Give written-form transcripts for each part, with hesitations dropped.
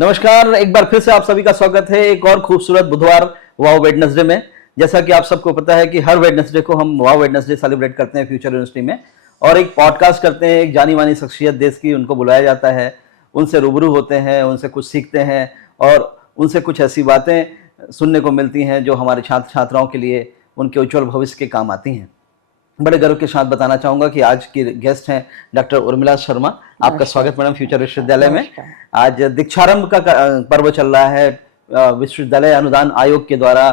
नमस्कार, एक बार फिर से आप सभी का स्वागत है एक और खूबसूरत बुधवार वाव वेडनेसडे में। जैसा कि आप सबको पता है कि हर वेडनेसडे को हम वाव वेडनेसडे सेलिब्रेट करते हैं फ्यूचर यूनिवर्सिटी में और एक पॉडकास्ट करते हैं। एक जानी मानी शख्सियत देश की, उनको बुलाया जाता है, उनसे रूबरू होते हैं, उनसे कुछ सीखते हैं और उनसे कुछ ऐसी बातें सुनने को मिलती हैं जो हमारे छात्र छात्राओं के लिए उनके उज्जवल भविष्य के काम आती हैं। बड़े गर्व के साथ बताना चाहूंगा कि आज की गेस्ट हैं डॉक्टर उर्मिला शर्मा। आपका स्वागत मैडम फ्यूचर विश्वविद्यालय में। आज दीक्षारंभ का पर्व चल रहा है। विश्वविद्यालय अनुदान आयोग के द्वारा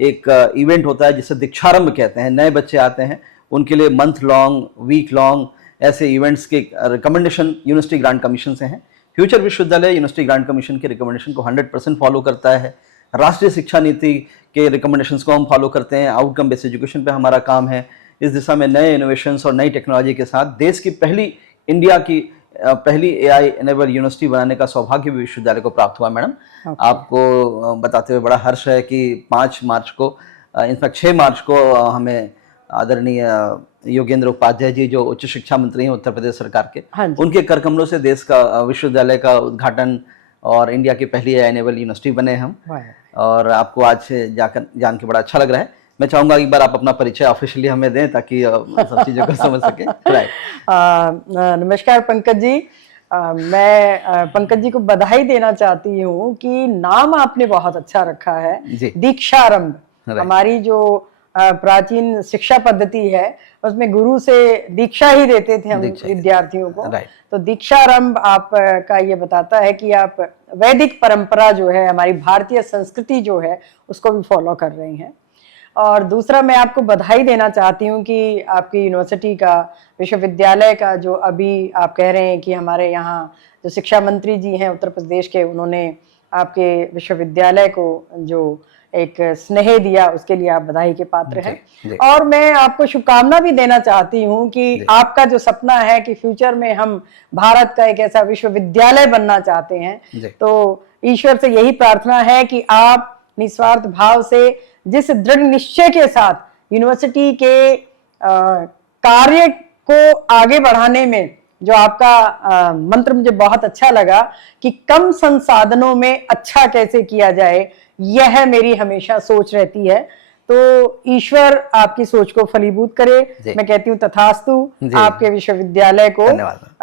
एक इवेंट होता है जिसे दीक्षारंभ कहते हैं। नए बच्चे आते हैं, उनके लिए मंथ लॉन्ग, वीक लॉन्ग ऐसे इवेंट्स के रिकमेंडेशन यूनिवर्सिटी ग्रांट कमीशन से हैं। फ्यूचर विश्वविद्यालय यूनिवर्सिटी ग्रांट कमीशन के रिकमेंडेशन को 100% फॉलो करता है। राष्ट्रीय शिक्षा नीति के रिकमेंडेशंस को हम फॉलो करते हैं। आउटकम बेस्ड एजुकेशन पे हमारा काम है। इस दिशा में नए इनोवेशंस और नई टेक्नोलॉजी के साथ देश की इंडिया की पहली एआई एनेबल यूनिवर्सिटी बनाने का सौभाग्य भी विश्वविद्यालय को प्राप्त हुआ। मैडम, आपको बताते हुए बड़ा हर्ष है कि 5 मार्च को, इनफैक्ट 6 मार्च को हमें आदरणीय योगेंद्र उपाध्याय जी, जो उच्च शिक्षा मंत्री हैं उत्तर प्रदेश सरकार के, उनके कर कमलों से देश का विश्वविद्यालय का उद्घाटन और इंडिया की पहली एआई एनेबल यूनिवर्सिटी बने हम। और आपको आज जान के बड़ा अच्छा लग रहा है। मैं चाहूंगा एक बार आप अपना परिचय ऑफिशियली हमें दें ताकि सब चीजों को समझ सके। नमस्कार पंकज जी। मैं पंकज जी को बधाई देना चाहती हूँ कि नाम आपने बहुत अच्छा रखा है, दीक्षारंभ। हमारी जो प्राचीन शिक्षा पद्धति है उसमें गुरु से दीक्षा ही देते थे हम विद्यार्थियों को। तो दीक्षारंभ आपका ये बताता है कि आप वैदिक परंपरा जो है, हमारी भारतीय संस्कृति जो है, उसको भी फॉलो कर रही हैं। और दूसरा, मैं आपको बधाई देना चाहती हूँ कि आपकी यूनिवर्सिटी का, विश्वविद्यालय का, जो अभी आप कह रहे हैं कि हमारे यहाँ जो शिक्षा मंत्री जी हैं उत्तर प्रदेश के, उन्होंने आपके विश्वविद्यालय को जो एक स्नेह दिया, उसके लिए आप बधाई के पात्र हैं। और मैं आपको शुभकामना भी देना चाहती हूँ कि आपका जो सपना है कि फ्यूचर में हम भारत का एक ऐसा विश्वविद्यालय बनना चाहते हैं, तो ईश्वर से यही प्रार्थना है कि आप निस्वार्थ भाव से, जिस दृढ़ निश्चय के साथ यूनिवर्सिटी के कार्य को आगे बढ़ाने में जो आपका मंत्र मुझे बहुत अच्छा लगा कि कम संसाधनों में अच्छा कैसे किया जाए, यह मेरी हमेशा सोच रहती है। तो ईश्वर आपकी सोच को फलीभूत करे। मैं कहती हूँ तथास्तु। आपके विश्वविद्यालय को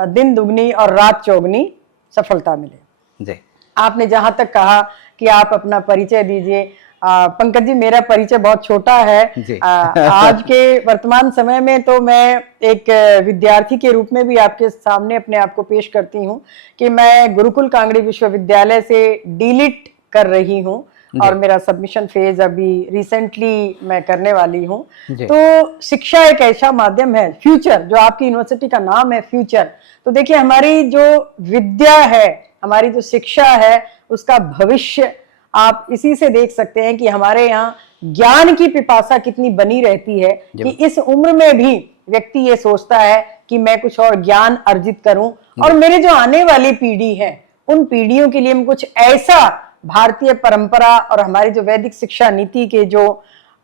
दिन दुगनी और रात चौगनी सफलता मिले। आपने जहां तक कहा कि आप अपना परिचय दीजिए, पंकज जी, मेरा परिचय बहुत छोटा है। आज के वर्तमान समय में तो मैं एक विद्यार्थी के रूप में भी आपके सामने अपने आप को पेश करती हूँ कि मैं गुरुकुल कांगड़ी विश्वविद्यालय से डीलिट कर रही हूँ और मेरा सबमिशन फेज अभी रिसेंटली मैं करने वाली हूँ। तो शिक्षा एक ऐसा माध्यम है, फ्यूचर, जो आपकी यूनिवर्सिटी का नाम है फ्यूचर। तो देखिए, हमारी जो विद्या है, हमारी जो शिक्षा है, उसका भविष्य आप इसी से देख सकते हैं कि हमारे यहाँ ज्ञान की पिपासा कितनी बनी रहती है कि इस उम्र में भी व्यक्ति ये सोचता है कि मैं कुछ और ज्ञान अर्जित करूं और मेरे जो आने वाली पीढ़ी है, उन पीढ़ियों के लिए मैं कुछ ऐसा भारतीय परंपरा और हमारी जो वैदिक शिक्षा नीति के जो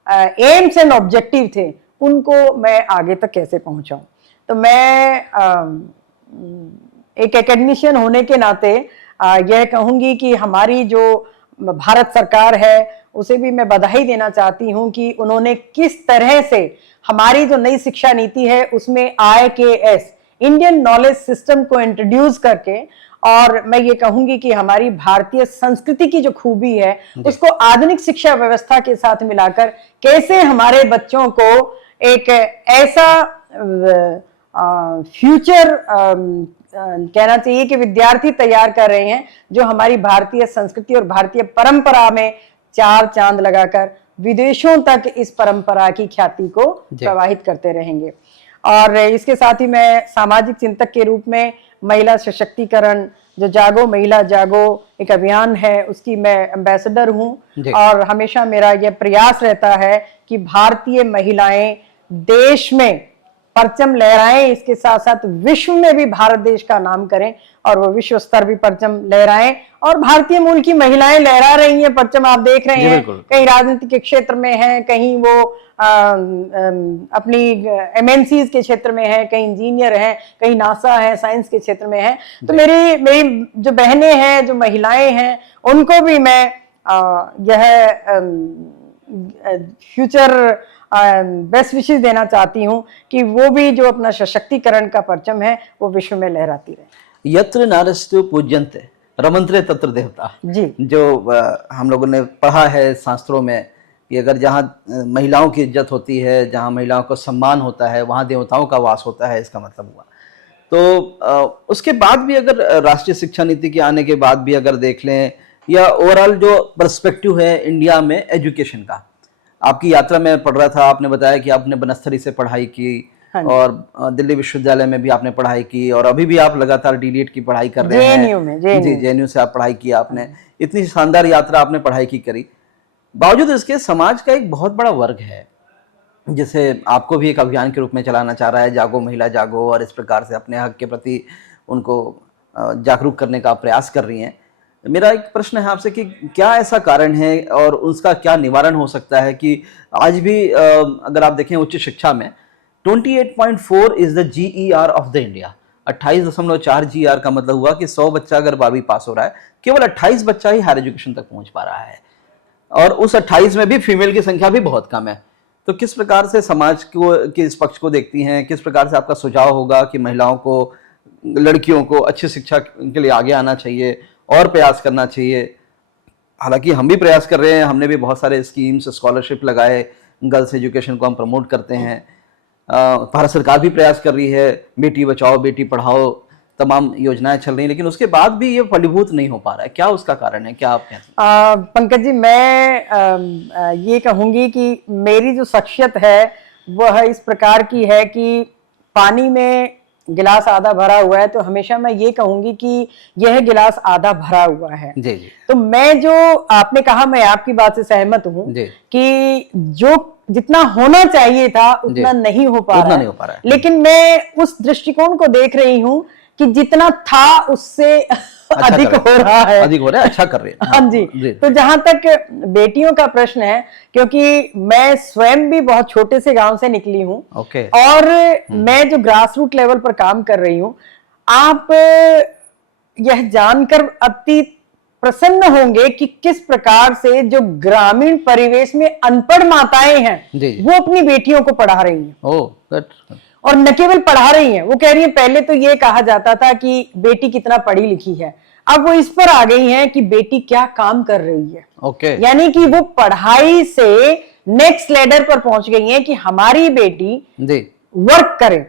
एम्स एंड ऑब्जेक्टिव थे, उनको मैं आगे तक कैसे पहुंचाऊं। तो मैं एक एकेडमिशियन होने के नाते यह कहूंगी कि हमारी जो भारत सरकार है उसे भी मैं बधाई देना चाहती हूं कि उन्होंने किस तरह से हमारी जो नई शिक्षा नीति है उसमें IKS, इंडियन नॉलेज सिस्टम को इंट्रोड्यूस करके, और मैं ये कहूंगी कि हमारी भारतीय संस्कृति की जो खूबी है उसको आधुनिक शिक्षा व्यवस्था के साथ मिलाकर कैसे हमारे बच्चों को एक ऐसा फ्यूचर कहना चाहिए कि विद्यार्थी तैयार कर रहे हैं जो हमारी भारतीय संस्कृति और भारतीय परंपरा में 4 चांद लगाकर विदेशों तक इस परंपरा की ख्याति को प्रवाहित करते रहेंगे। और इसके साथ ही मैं सामाजिक चिंतक के रूप में महिला सशक्तिकरण, जो जागो महिला जागो एक अभियान है, उसकी मैं एम्बेसडर हूं। और हमेशा मेरा यह प्रयास रहता है कि भारतीय महिलाएं देश में परचम लहराएं, इसके साथ साथ विश्व में भी भारत देश का नाम करें और वो विश्व स्तर भी परचम लहराएं। और भारतीय मूल की महिलाएं लहरा रही हैं परचम, आप देख रहे हैं, कहीं राजनीति के क्षेत्र में है, कहीं वो अपनी एमएनसीज के क्षेत्र में है, कहीं इंजीनियर है, कहीं नासा है, साइंस के क्षेत्र में है। तो मेरी जो बहनें हैं, जो महिलाएं हैं, उनको भी मैं यह फ्यूचर बेस्ट विशेष देना चाहती हूँ कि वो भी जो अपना सशक्तिकरण का परचम है वो विश्व में लहराती रहे। यत्र नारस्तु पूज्यन्ते रमन्ते तत्र देवता जी, जो हम लोगों ने पढ़ा है शास्त्रों में कि अगर जहाँ महिलाओं की इज्जत होती है, जहाँ महिलाओं को सम्मान होता है, वहाँ देवताओं का वास होता है, इसका मतलब हुआ। तो उसके बाद भी अगर राष्ट्रीय शिक्षा नीति के आने के बाद भी अगर देख लें, या ओवरऑल जो पर्सपेक्टिव है इंडिया में एजुकेशन का, आपकी यात्रा में पढ़ रहा था, आपने बताया कि आपने बनस्थली से पढ़ाई की और दिल्ली विश्वविद्यालय में भी आपने पढ़ाई की, और अभी भी आप लगातार डीलीएड की पढ़ाई कर रहे हैं। जी, जेएनयू से आप पढ़ाई की आपने, इतनी शानदार यात्रा आपने पढ़ाई की करी। बावजूद इसके समाज का एक बहुत बड़ा वर्ग है जिसे आपको भी एक अभियान के रूप में चलाना चाह रहा है, जागो महिला जागो, और इस प्रकार से अपने हक के प्रति उनको जागरूक करने का प्रयास कर रही हैं। मेरा एक प्रश्न है आपसे कि क्या ऐसा कारण है और उसका क्या निवारण हो सकता है कि आज भी अगर आप देखें उच्च शिक्षा में 28.4 is the GER of the India. 28.4 GER का मतलब हुआ कि 100 बच्चा अगर 12वीं पास हो रहा है, केवल 28 बच्चा ही हायर एजुकेशन तक पहुंच पा रहा है, और उस 28 में भी फीमेल की संख्या भी बहुत कम है। तो किस प्रकार से समाज को के इस पक्ष को देखती हैं, किस प्रकार से आपका सुझाव होगा कि महिलाओं को, लड़कियों को अच्छी शिक्षा के लिए आगे आना चाहिए और प्रयास करना चाहिए? हालांकि हम भी प्रयास कर रहे हैं, हमने भी बहुत सारे स्कीम्स, स्कॉलरशिप लगाए, गर्ल्स एजुकेशन को हम प्रमोट करते हैं। भारत सरकार भी प्रयास कर रही है, बेटी बचाओ बेटी पढ़ाओ तमाम योजनाएं चल रही हैं, लेकिन उसके बाद भी ये फलीभूत नहीं हो पा रहा है। क्या उसका कारण है, क्या आप कहते हैं? पंकज जी, मैं ये कहूंगी कि मेरी जो शख्सियत है वह इस प्रकार की है कि पानी में गिलास आधा भरा हुआ है तो हमेशा मैं ये कहूंगी कि यह गिलास आधा भरा हुआ है। जी जी। तो मैं जो आपने कहा, मैं आपकी बात से सहमत हूँ कि जो जितना होना चाहिए था उतना नहीं हो पा रहा है। लेकिन मैं उस दृष्टिकोण को देख रही हूँ कि जितना था उससे अधिक हो रहा है, अच्छा कर रहे हैं। हाँ जी। तो जहां तक बेटियों का प्रश्न है, क्योंकि मैं स्वयं भी बहुत छोटे से गांव से निकली हूँ और मैं जो ग्रास रूट लेवल पर काम कर रही हूँ, आप यह जानकर अति प्रसन्न होंगे कि किस प्रकार से जो ग्रामीण परिवेश में अनपढ़ माताएं हैं वो अपनी बेटियों को पढ़ा रही हैं। और न केवल पढ़ा रही हैं, वो कह रही है, पहले तो ये कहा जाता था कि बेटी कितना पढ़ी लिखी है, अब वो इस पर आ गई हैं कि बेटी क्या काम कर रही है। यानी कि वो पढ़ाई से नेक्स्ट लेडर पर पहुंच गई हैं कि हमारी बेटी वर्क करे।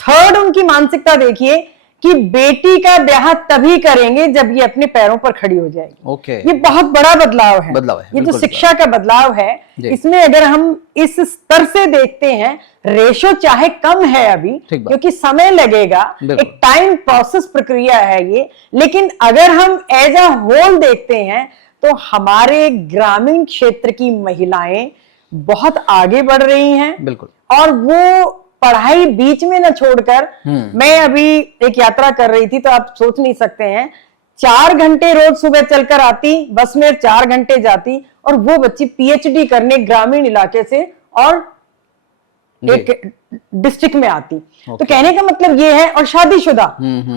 थर्ड, उनकी मानसिकता देखिए कि बेटी का ब्याह तभी करेंगे जब ये अपने पैरों पर खड़ी हो जाएगी। ये बहुत बड़ा बदलाव है। ये जो शिक्षा का बदलाव है, इसमें अगर हम इस स्तर से देखते हैं, रेशो चाहे कम है अभी क्योंकि समय लगेगा, एक टाइम प्रोसेस प्रक्रिया है ये, लेकिन अगर हम एज अ होल देखते हैं तो हमारे ग्रामीण क्षेत्र की महिलाएं बहुत आगे बढ़ रही हैं। और वो पढ़ाई बीच में न छोड़कर, मैं अभी एक यात्रा कर रही थी तो आप सोच नहीं सकते हैं, 4 घंटे रोज सुबह चलकर आती, बस में 4 घंटे जाती, और वो बच्ची पीएचडी करने ग्रामीण इलाके से और एक डिस्ट्रिक्ट में आती। तो कहने का मतलब ये है, और शादीशुदा।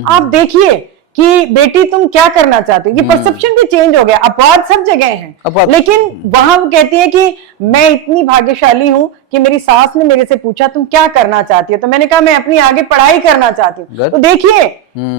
आप देखिए कि बेटी तुम क्या करना चाहते हो, ये परसेप्शन भी चेंज हो गया। अपवाद सब जगह हैं, लेकिन वहां वो कहती है कि मैं इतनी भाग्यशाली हूं कि मेरी सास ने मेरे से पूछा तुम क्या करना चाहती हो, तो मैंने कहा मैं अपनी आगे पढ़ाई करना चाहती हूँ। तो देखिए,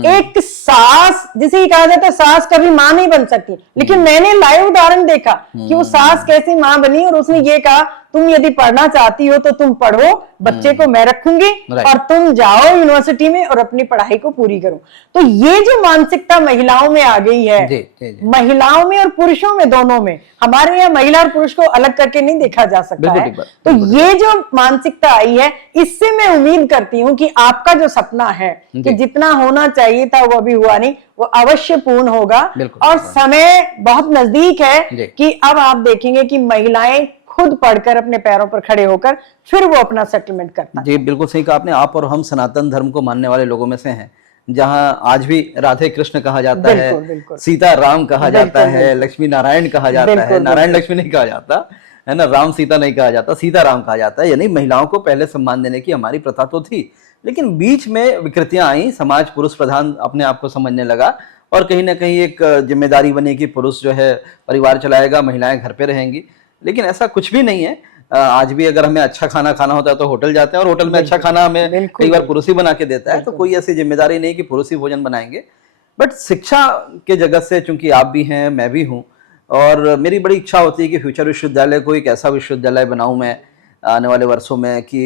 एक सास, जिसे कहा जाता है सास कभी मां नहीं बन सकती, लेकिन मैंने लाइव उदाहरण देखा कि वो सास कैसी मां बनी, और उसने ये कहा तुम यदि पढ़ना चाहती हो तो तुम पढ़ो, बच्चे को मैं रखूंगी और तुम जाओ यूनिवर्सिटी में और अपनी पढ़ाई को पूरी करो। तो ये जो मानसिकता महिलाओं में आ गई है, महिलाओं में और पुरुषों में, दोनों में, हमारे यहाँ महिला और पुरुष को अलग करके नहीं देखा जा सकता है। तो ये जो मानसिकता आई है, इससे मैं उम्मीद करती हूँ कि आपका जो सपना है कि जितना होना चाहिए था वो अभी हुआ नहीं, वो अवश्य पूर्ण होगा। और समय बहुत नजदीक है कि अब आप देखेंगे कि महिलाएं खुद पढ़कर अपने पैरों पर खड़े होकर फिर वो अपना सेटलमेंट करता है। जी बिल्कुल सही कहा आपने। आप और हम सनातन धर्म को मानने वाले लोगों में से हैं, जहां आज भी राधे कृष्ण कहा जाता है, बिल्कुल। सीता राम कहा जाता है, लक्ष्मी नारायण कहा जाता है, नारायण लक्ष्मी नहीं कहा जाता है ना, राम सीता नहीं कहा जाता, सीता राम कहा जाता है। यानी महिलाओं को पहले सम्मान देने की हमारी प्रथा तो थी, लेकिन बीच में विकृतियां आई, समाज पुरुष प्रधान अपने आप को समझने लगा और कहीं ना कहीं एक जिम्मेदारी बनी कि पुरुष जो है परिवार चलाएगा, महिलाएं घर पे रहेंगी। लेकिन ऐसा कुछ भी नहीं है। आज भी अगर हमें अच्छा खाना खाना होता है तो होटल जाते हैं और होटल में अच्छा खाना हमें कई बार पुरुष ही बना के देता है, तो कोई ऐसी जिम्मेदारी नहीं कि पुरुष ही भोजन बनाएंगे। बट शिक्षा के जगत से चूंकि आप भी हैं, मैं भी हूँ, और मेरी बड़ी इच्छा होती है कि फ्यूचर विश्वविद्यालय को एक ऐसा विश्वविद्यालय बनाऊं मैं आने वाले वर्षों में कि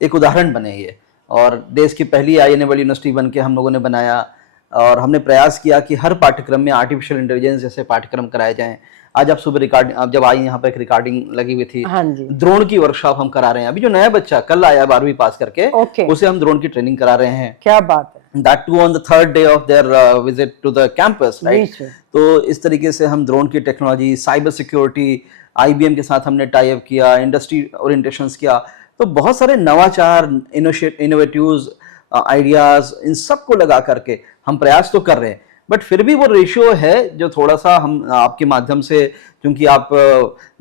एक उदाहरण बने ये, और देश की पहली INA यूनिवर्सिटी बन के हम लोगों ने बनाया। और हमने प्रयास किया कि हर पाठ्यक्रम में आर्टिफिशियल इंटेलिजेंस जैसे पाठ्यक्रम कराए जाएं। आज आप सुबह आप जब आई यहाँ पे एक रिकॉर्डिंग लगी हुई थी, हाँ जी। ड्रोन की वर्कशॉप हम करा रहे हैं। अभी जो नया बच्चा कल आया 12वीं पास करके, उसे हम ड्रोन की ट्रेनिंग करा रहे हैं। क्या बात है। That too on the third day of their visit to the campus, right? तो इस तरीके से हम ड्रोन की टेक्नोलॉजी, साइबर सिक्योरिटी, IBM के साथ हमने टाई अप किया, इंडस्ट्री ओरिएंटेशंस किया। तो बहुत सारे नवाचार, इनोवेटिव्स, आइडियाज, इन सबको लगा करके हम प्रयास तो कर रहे हैं। बट फिर भी वो रेशियो है जो थोड़ा सा हम आपके माध्यम से, क्योंकि आप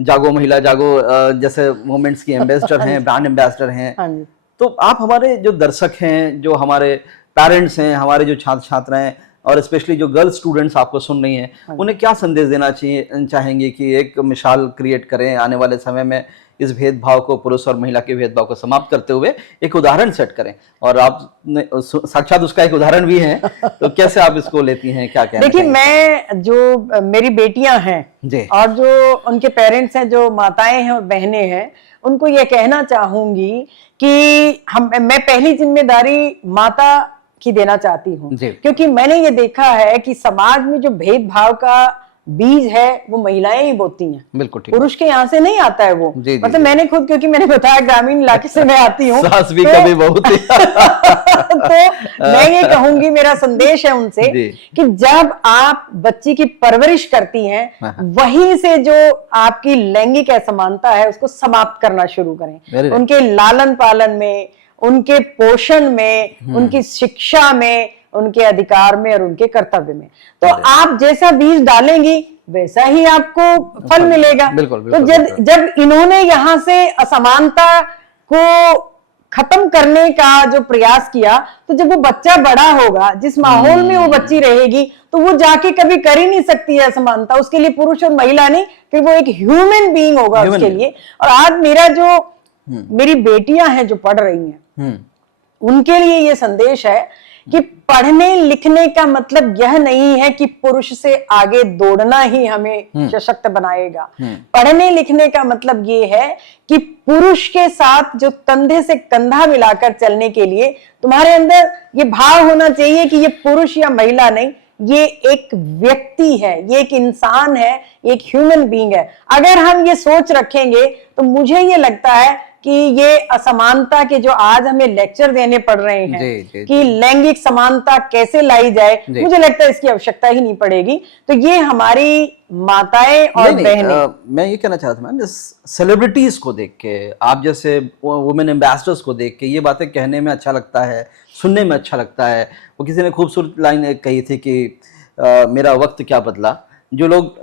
जागो महिला जागो जैसे मूवमेंट्स की एम्बेसडर हैं, ब्रांड एम्बेसडर हैं, तो आप हमारे जो दर्शक हैं, जो हमारे पेरेंट्स हैं, हमारे जो छात्र छात्राएं और स्पेशली जो गर्ल स्टूडेंट्स आपको सुन रही हैं, उन्हें क्या संदेश देना चाहेंगे कि एक मिसाल क्रिएट करें आने वाले समय में, इस भेदभाव को, पुरुष और महिला के भेदभाव को समाप्त करते हुए एक उदाहरण सेट करें। और आप साक्षात उसका एक उदाहरण भी हैं, तो कैसे आप इसको लेती हैं, क्या कहना? देखिए, मैं जो मेरी बेटियां हैं और जो उनके पेरेंट्स हैं, जो माताएं हैं और बहनें हैं, उनको ये कहना चाहूंगी कि मैं पहली जिम्मेदारी माता की देना चाहती हूँ, क्योंकि मैंने ये देखा है कि समाज में जो भेदभाव का बीज है वो महिलाएं ही बोती हैं। बिल्कुल ठीक। पुरुष के यहाँ से नहीं आता है वो। मतलब मैंने खुद, क्योंकि मैंने बताया ग्रामीण इलाके से मैं आती हूँ, सास भी कभी बहू थी। तो मैं ये कहूंगी, मेरा संदेश है उनसे कि जब आप बच्ची की परवरिश करती हैं, वहीं से जो आपकी लैंगिक असमानता है उसको समाप्त करना शुरू करें। उनके लालन पालन में, उनके पोषण में, उनकी शिक्षा में, उनके अधिकार में और उनके कर्तव्य में। तो आप जैसा बीज डालेंगी वैसा ही आपको फल मिलेगा। तो जब इन्होंने यहाँ से असमानता को खत्म करने का जो प्रयास किया, तो जब वो बच्चा बड़ा होगा, जिस माहौल में वो बच्ची रहेगी, तो वो जाके कभी कर ही नहीं सकती है असमानता। उसके लिए पुरुष और महिला नहीं, फिर वो एक ह्यूमन बीइंग होगा उसके लिए। और आज मेरी बेटियां हैं जो पढ़ रही हैं, उनके लिए ये संदेश है कि पढ़ने लिखने का मतलब यह नहीं है कि पुरुष से आगे दौड़ना ही हमें सशक्त बनाएगा। पढ़ने लिखने का मतलब ये है कि पुरुष के साथ जो कंधे से कंधा मिलाकर चलने के लिए तुम्हारे अंदर ये भाव होना चाहिए कि ये पुरुष या महिला नहीं, ये एक व्यक्ति है, ये एक इंसान है, एक ह्यूमन बीइंग है। अगर हम ये सोच रखेंगे तो मुझे ये लगता है कि ये असमानता के जो आज हमें लेक्चर देने पड़ रहे हैं कि लैंगिक समानता कैसे लाई जाए, मुझे लगता है इसकी आवश्यकता ही नहीं पड़ेगी। तो ये हमारी माताएं और बहनें, मैं ये कहना चाहता था, सेलिब्रिटीज को देख के, आप जैसे वुमेन एम्बेसडर्स को देख के ये बातें कहने में अच्छा लगता है, सुनने में अच्छा लगता है। वो किसी ने खूबसूरत लाइन कही थी कि मेरा वक्त क्या बदला, जो लोग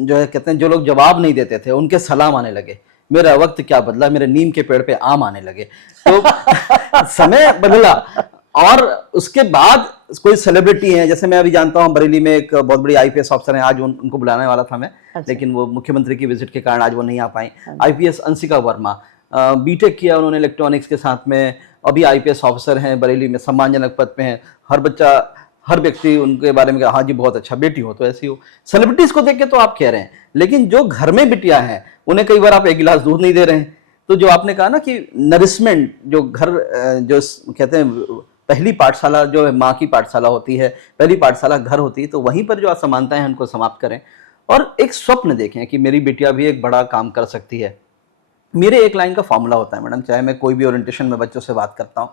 जो है कहते हैं, जो लोग जवाब नहीं देते थे उनके सलाम आने लगे। मेरा वक्त क्या बदला, मेरे नीम के पेड़ पे आम आने लगे। तो समय बदला। और उसके बाद कोई सेलिब्रिटी है, जैसे मैं अभी जानता हूँ बरेली में एक बहुत बड़ी IPS ऑफिसर है, आज उनको बुलाने वाला था मैं, लेकिन वो मुख्यमंत्री की विजिट के कारण आज वो नहीं आ पाई। IPS अंशिका वर्मा, BTech किया उन्होंने इलेक्ट्रॉनिक्स के साथ में, अभी IPS ऑफिसर हैं, बरेली में सम्मानजनक पद पे हैं। हर व्यक्ति उनके बारे में, हाँ जी बहुत अच्छा, बेटी हो तो ऐसी हो। सेलिब्रिटीज को देख के तो आप कह रहे हैं, लेकिन जो घर में बिटिया हैं उन्हें कई बार आप एक गिलास दूध नहीं दे रहे हैं। तो जो आपने कहा ना कि नरिशमेंट, जो घर, जो कहते हैं पहली पाठशाला जो है माँ की पाठशाला होती है, पहली पाठशाला घर होती है, तो वहीं पर जो असमानताएं हैं उनको समाप्त करें और एक स्वप्न देखें कि मेरी बिटिया भी एक बड़ा काम कर सकती है। मेरे एक लाइन का फॉर्मूला होता है मैडम, चाहे मैं कोई भी ओरिएंटेशन में बच्चों से बात करता हूँ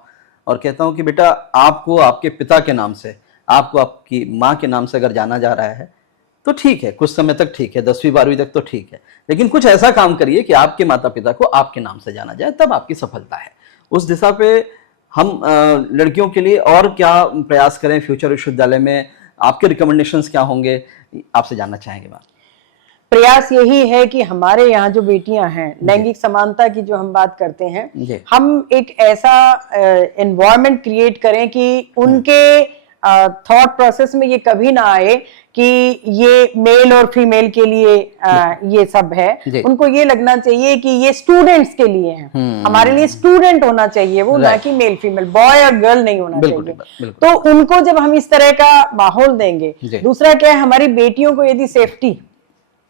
और कहता हूँ कि बेटा, आपको आपके पिता के नाम से, आपको आपकी माँ के नाम से अगर जाना जा रहा है तो ठीक है, कुछ समय तक ठीक है, 10वीं 12वीं तक तो ठीक है, लेकिन कुछ ऐसा काम करिए कि आपके माता पिता को आपके नाम से जाना जाए, तब आपकी सफलता है। उस दिशा पे हम लड़कियों के लिए और क्या प्रयास करें फ्यूचर विश्वविद्यालय में, आपके रिकमेंडेशंस क्या होंगे, आपसे जानना चाहेंगे मैम। प्रयास यही है कि हमारे यहाँ जो बेटियां हैं, लैंगिक समानता की जो हम बात करते हैं, हम एक ऐसा एनवायरनमेंट क्रिएट करें कि उनके थॉट प्रोसेस में ये कभी ना आए कि ये मेल और फीमेल के लिए ये सब है। उनको ये लगना चाहिए कि ये स्टूडेंट्स के लिए है, हमारे लिए स्टूडेंट होना चाहिए वो, ना कि मेल फीमेल, बॉय और गर्ल नहीं होना चाहिए। तो उनको जब हम इस तरह का माहौल देंगे, दूसरा क्या है, हमारी बेटियों को यदि सेफ्टी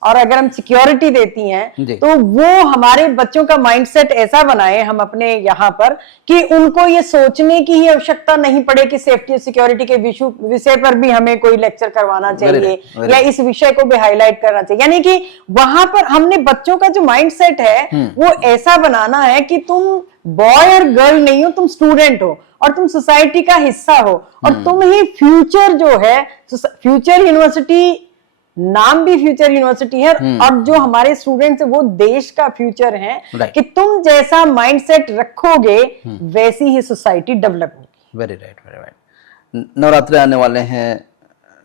और अगर हम सिक्योरिटी देती हैं तो वो हमारे बच्चों का माइंडसेट ऐसा बनाए हम अपने यहाँ पर कि उनको ये सोचने की ही आवश्यकता नहीं पड़े कि सेफ्टी और सिक्योरिटी के विषय पर भी हमें कोई लेक्चर करवाना चाहिए या इस विषय को भी हाईलाइट करना चाहिए। यानी कि वहां पर हमने बच्चों का जो माइंडसेट है वो ऐसा बनाना है कि तुम बॉय और गर्ल नहीं हो, तुम स्टूडेंट हो और तुम सोसाइटी का हिस्सा हो, और तुम ही फ्यूचर जो है, फ्यूचर यूनिवर्सिटी नाम भी फ्यूचर यूनिवर्सिटी है, और जो हमारे स्टूडेंट्स है वो देश का फ्यूचर है। कि तुम जैसा माइंडसेट रखोगे वैसी ही सोसाइटी डेवलप होगी। Very right, very right. Navratri आने वाले हैं,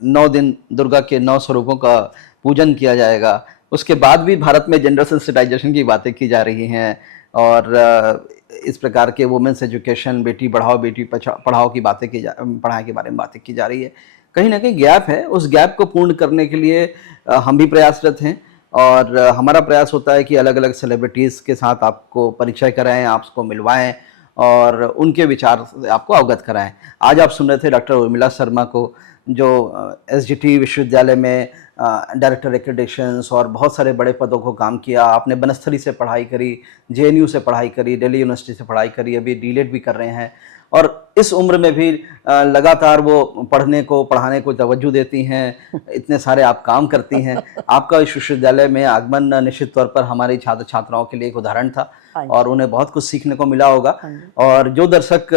9 दिन दुर्गा के 9 स्वरूपों का पूजन किया जाएगा। उसके बाद भी भारत में जेंडर सेंसिटाइजेशन की बातें की जा रही हैं, और इस प्रकार के वुमेन्स एजुकेशन, बेटी बढ़ाओ बेटी पढ़ाओ की बातें पढ़ाई के बारे में बातें की जा रही है। कहीं ना कहीं गैप है, उस गैप को पूर्ण करने के लिए हम भी प्रयासरत हैं, और हमारा प्रयास होता है कि अलग अलग सेलिब्रिटीज़ के साथ आपको परिचय कराएं, आपको मिलवाएं और उनके विचार से आपको अवगत कराएं। आज आप सुन रहे थे डॉक्टर उर्मिला शर्मा को, जो एसजीटी विश्वविद्यालय में डायरेक्टर एक्रेडिटेशंस और बहुत सारे बड़े पदों को काम किया। आपने बनस्थली से पढ़ाई करी, जेएनयू से पढ़ाई करी, दिल्ली यूनिवर्सिटी से पढ़ाई करी, अभी डीलेट भी कर रहे हैं, और इस उम्र में भी लगातार वो पढ़ने को पढ़ाने को तवज्जो देती हैं। इतने सारे आप काम करती हैं। आपका इस विश्वविद्यालय में आगमन निश्चित तौर पर हमारे छात्र छात्राओं के लिए एक उदाहरण था, और उन्हें बहुत कुछ सीखने को मिला होगा। और जो दर्शक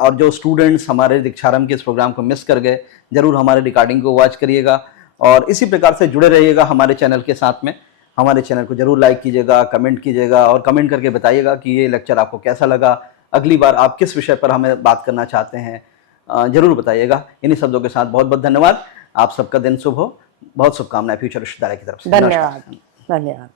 और जो स्टूडेंट्स हमारे दीक्षारंभ के इस प्रोग्राम को मिस कर गए, जरूर हमारे रिकॉर्डिंग को वॉच करिएगा और इसी प्रकार से जुड़े रहिएगा हमारे चैनल के साथ में। हमारे चैनल को जरूर लाइक कीजिएगा, कमेंट कीजिएगा, और कमेंट करके बताइएगा कि ये लेक्चर आपको कैसा लगा। अगली बार आप किस विषय पर हमें बात करना चाहते हैं, जरूर बताइएगा। इन्हीं शब्दों के साथ बहुत बहुत धन्यवाद। आप सबका दिन शुभ हो। बहुत शुभकामनाएं फ्यूचर विश्वविद्यालय की तरफ से। धन्यवाद। धन्यवाद।